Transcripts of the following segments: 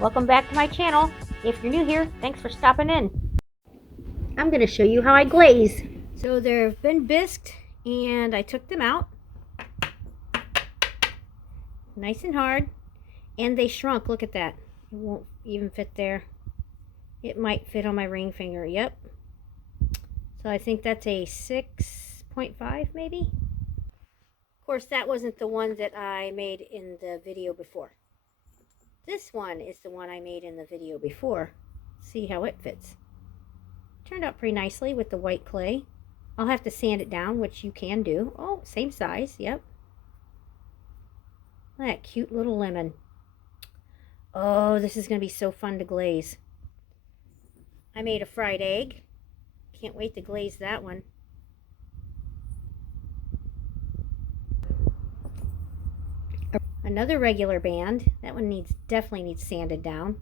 Welcome back to my channel. If you're new here, thanks for stopping in. I'm going to show you how I glaze. So they've been bisqued and I took them out. Nice and hard. And they shrunk. Look at that. It won't even fit there. It might fit on my ring finger. Yep. So I think that's a 6.5 maybe. Of course, that wasn't the one that I made in the video before. This one is the one I made in the video before. See how it fits. Turned out pretty nicely with the white clay. I'll have to sand it down, which you can do. Oh, same size. Yep. That cute little lemon. Oh, this is going to be so fun to glaze. I made a fried egg. Can't wait to glaze that one. Another regular band. That one definitely needs sanded down.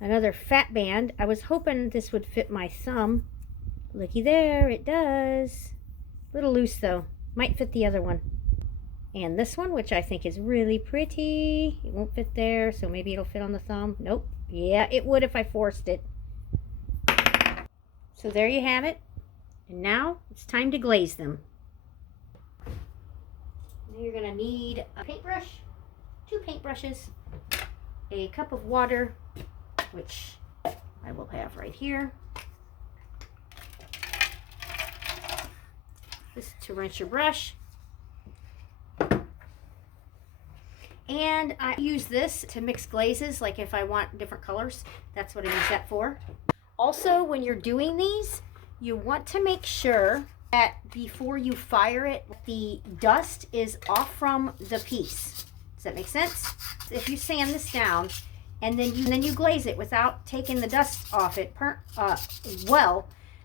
Another fat band. I was hoping this would fit my thumb. Looky there, it does. A little loose though. Might fit the other one. And this one, which I think is really pretty. It won't fit there, so maybe it'll fit on the thumb. Nope. Yeah, it would if I forced it. So there you have it. And now it's time to glaze them. You're going to need a paintbrush, 2 paintbrushes, a cup of water, which I will have right here. This is to rinse your brush. And I use this to mix glazes, like if I want different colors, that's what I use that for. Also, when you're doing these, you want to make sure that before you fire it, the dust is off from the piece. Does that make sense? If you sand this down and then you glaze it without taking the dust off it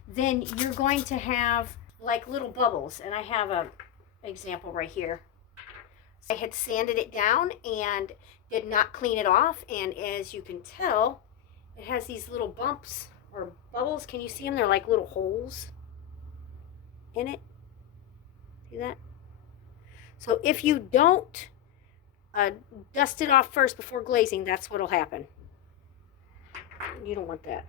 then you're going to have like little bubbles. And I have a example right here. I had sanded it down and did not clean it off, and as you can tell, it has these little bumps or bubbles. Can you see them? They're like little holes in it. See that? So if you don't dust it off first before glazing, that's what'll happen. You don't want that.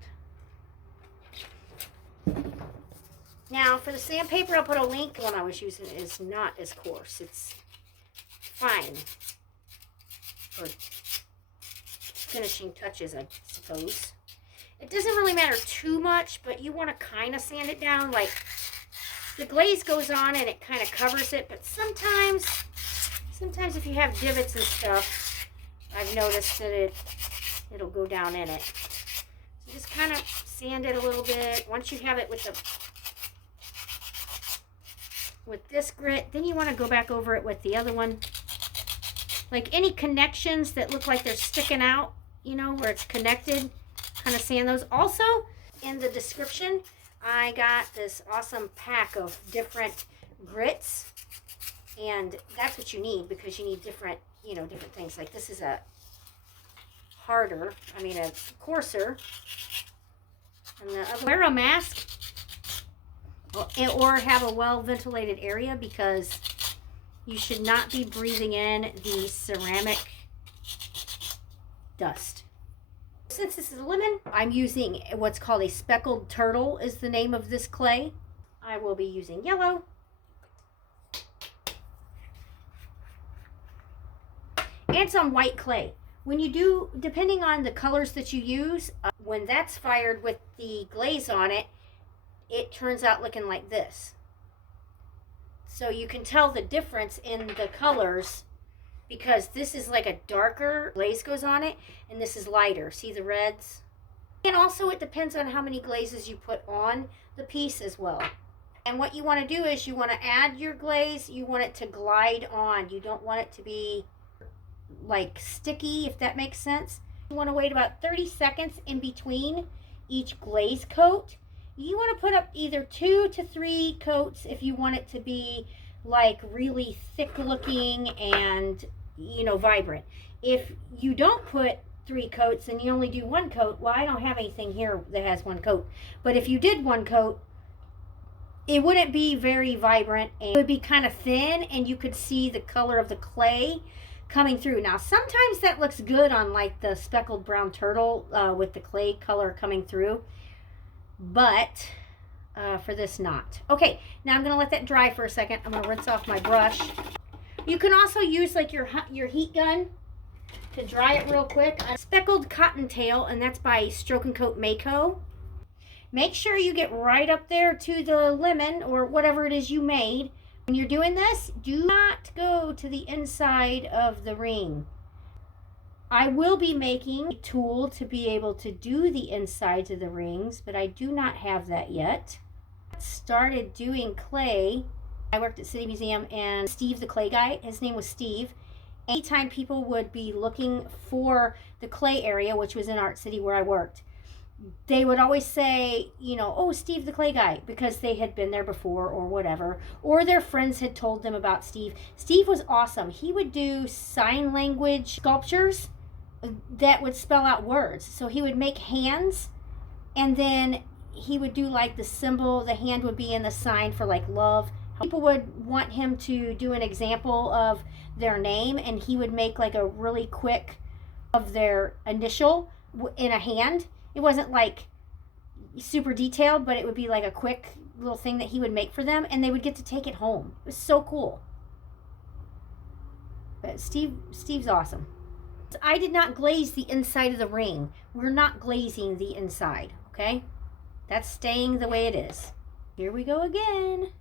Now for the sandpaper, I'll put a link. The one I was using is not as coarse. It's fine for finishing touches, I suppose. It doesn't really matter too much, but you want to kind of sand it down. Like, the glaze goes on and it kind of covers it, but sometimes if you have divots and stuff, I've noticed that it'll go down in it. So just kind of sand it a little bit. Once you have it with this grit, then you want to go back over it with the other one. Like any connections that look like they're sticking out, you know, where it's connected, kind of sand those. Also, in the description, I got this awesome pack of different grits, and that's what you need because you need different, you know, different things. Like this is a coarser, and the other, wear a mask or have a well ventilated area because you should not be breathing in the ceramic dust. Since this is a lemon, I'm using what's called a speckled turtle is the name of this clay. I will be using yellow. And some white clay. When you do, depending on the colors that you use, when that's fired with the glaze on it, it turns out looking like this. So you can tell the difference in the colors because this is like a darker glaze goes on it and this is lighter. See the reds? And also it depends on how many glazes you put on the piece as well. And what you want to do is you want to add your glaze, you want it to glide on. You don't want it to be like sticky, if that makes sense. You want to wait about 30 seconds in between each glaze coat. You want to put up either 2 to 3 coats if you want it to be like really thick looking and, you know, vibrant. If you don't put 3 coats and you only do 1 coat, well, I don't have anything here that has 1 coat. But if you did 1 coat, it wouldn't be very vibrant and it would be kind of thin and you could see the color of the clay coming through. Now, sometimes that looks good on like the speckled brown turtle with the clay color coming through, but for this not. Okay, now I'm gonna let that dry for a second. I'm gonna rinse off my brush. You can also use like your heat gun to dry it real quick. Speckled cottontail, and that's by Stroke and Coat Mayco. Make sure you get right up there to the lemon or whatever it is you made. When you're doing this, do not go to the inside of the ring. I will be making a tool to be able to do the insides of the rings, but I do not have that yet. I started doing clay. I worked at City Museum, and Steve, the clay guy, his name was Steve. Anytime people would be looking for the clay area, which was in Art City where I worked, they would always say, you know, oh, Steve the clay guy, because they had been there before or whatever, or their friends had told them about Steve. Steve was awesome. He would do sign language sculptures that would spell out words. So he would make hands, and then he would do like the symbol, the hand would be in the sign for like love. People would want him to do an example of their name, and he would make like a really quick of their initial in a hand. It wasn't like super detailed, but it would be like a quick little thing that he would make for them, and they would get to take it home. It was so cool. But Steve's awesome. I did not glaze the inside of the ring. We're not glazing the inside, okay? That's staying the way it is. Here we go again.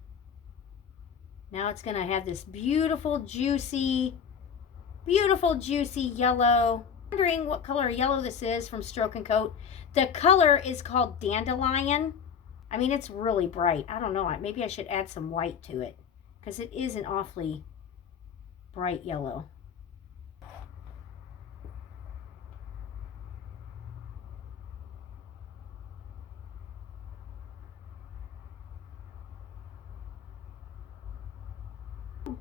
Now it's gonna have this beautiful, juicy yellow. Wondering what color yellow this is from Stroke and Coat. The color is called dandelion. I mean, it's really bright. I don't know, maybe I should add some white to it, because it is an awfully bright yellow.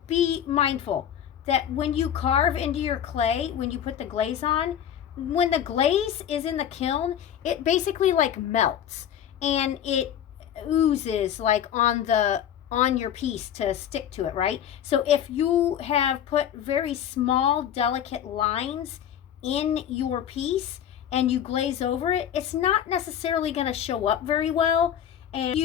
Be mindful that when you carve into your clay, when you put the glaze on, when the glaze is in the kiln, it basically like melts and it oozes like on your piece to stick to it, right? So if you have put very small, delicate lines in your piece and you glaze over it, it's not necessarily going to show up very well. And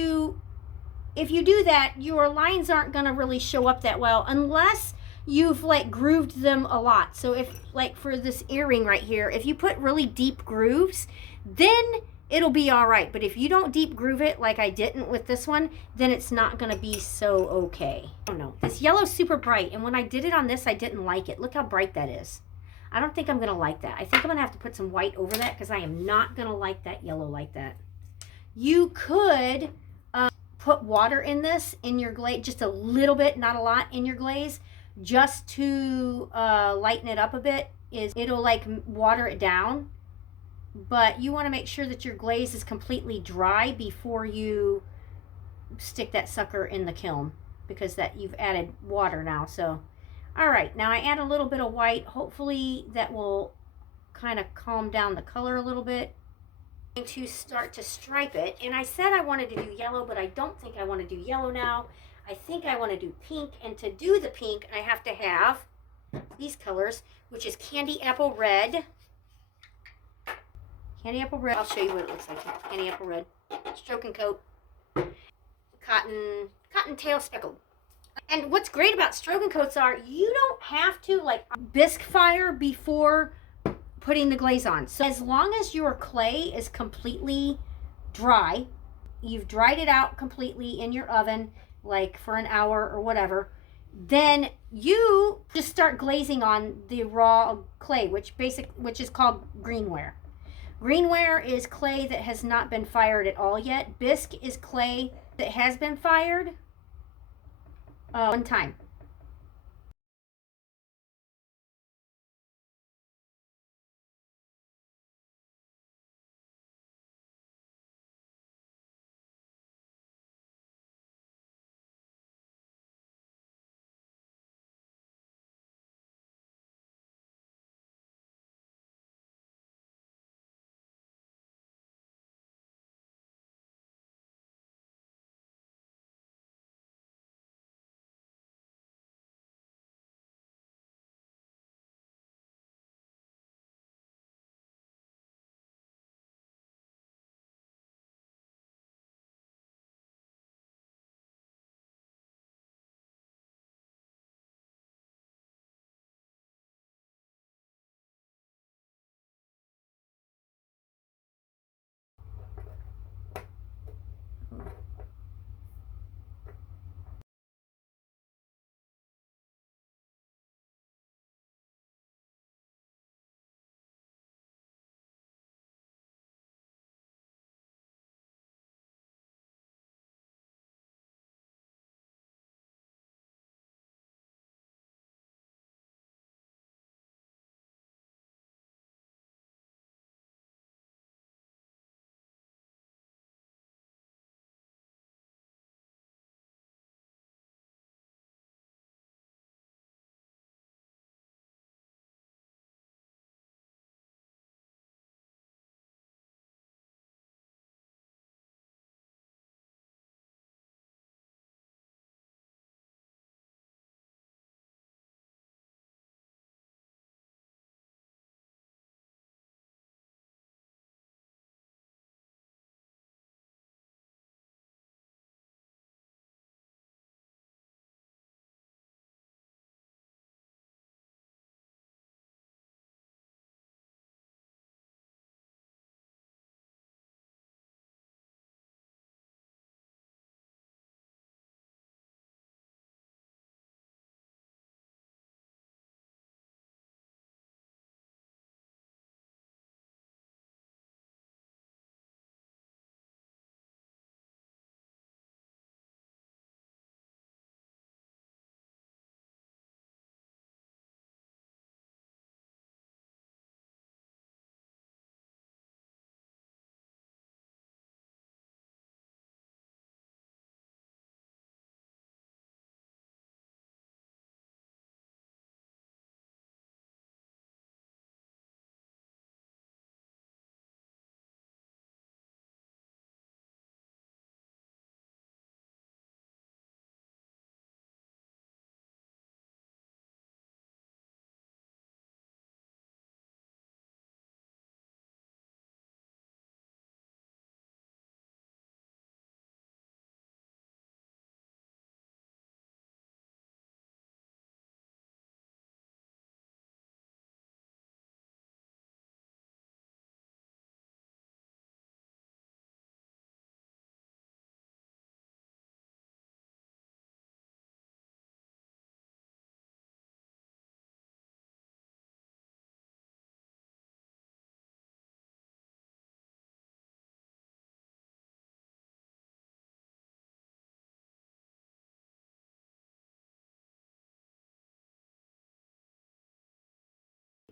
if you do that, your lines aren't going to really show up that well unless you've like grooved them a lot. So if like for this earring right here, if you put really deep grooves, then it'll be all right. But if you don't deep groove it like I didn't with this one, then it's not going to be so okay. I don't know. This yellow's super bright, and when I did it on this, I didn't like it. Look how bright that is. I don't think I'm going to like that. I think I'm going to have to put some white over that, because I am not going to like that yellow like that. You could put water in this, in your glaze, just a little bit, not a lot, in your glaze, just to lighten it up a bit. It'll like water it down, but you want to make sure that your glaze is completely dry before you stick that sucker in the kiln, because that you've added water now. So all right, now I add a little bit of white. Hopefully that will kind of calm down the color a little bit. To start to stripe it, and I said I wanted to do yellow, but I don't think I want to do yellow now. I think I want to do pink, and to do the pink I have to have these colors, which is candy apple red. Candy apple red, I'll show you what it looks like. Candy apple red, Stroke and Coat, cottontail speckled. And what's great about Stroke and Coats are you don't have to like bisque fire before putting the glaze on. So as long as your clay is completely dry, you've dried it out completely in your oven, like for an hour or whatever, then you just start glazing on the raw clay, which is called greenware. Greenware is clay that has not been fired at all yet. Bisque is clay that has been fired one time.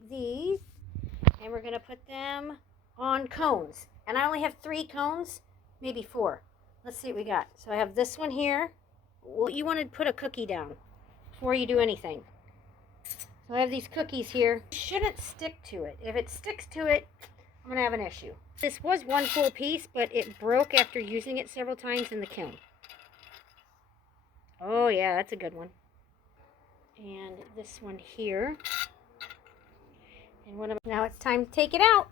these and we're going to put them on cones. And I only have 3 cones, maybe 4. Let's see what we got. So I have this one here. Well, you want to put a cookie down before you do anything. So I have these cookies here. It shouldn't stick to it. If it sticks to it, I'm going to have an issue. This was one full piece, but it broke after using it several times in the kiln. Oh yeah, that's a good one. And this one here. And now it's time to take it out.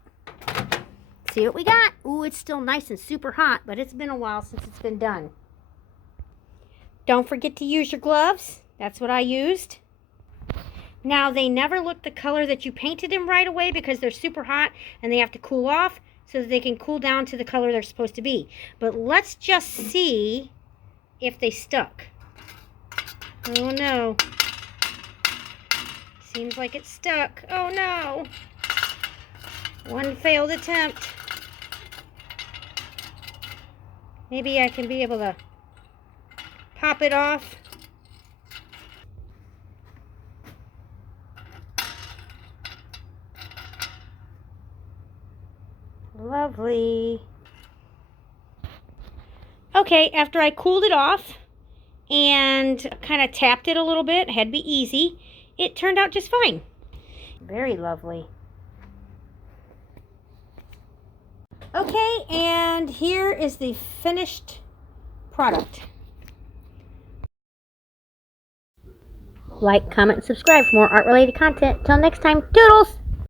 See what we got. Ooh, it's still nice and super hot, but it's been a while since it's been done. Don't forget to use your gloves. That's what I used. Now, they never look the color that you painted them right away because they're super hot and they have to cool off so that they can cool down to the color they're supposed to be. But let's just see if they stuck. Oh no. Seems like it's stuck. Oh no. One failed attempt. Maybe I can be able to pop it off. Lovely. Okay, after I cooled it off and kind of tapped it a little bit, had to be easy, it turned out just fine. Very lovely. Okay, and here is the finished product. Like, comment, and subscribe for more art-related content. Till next time, toodles!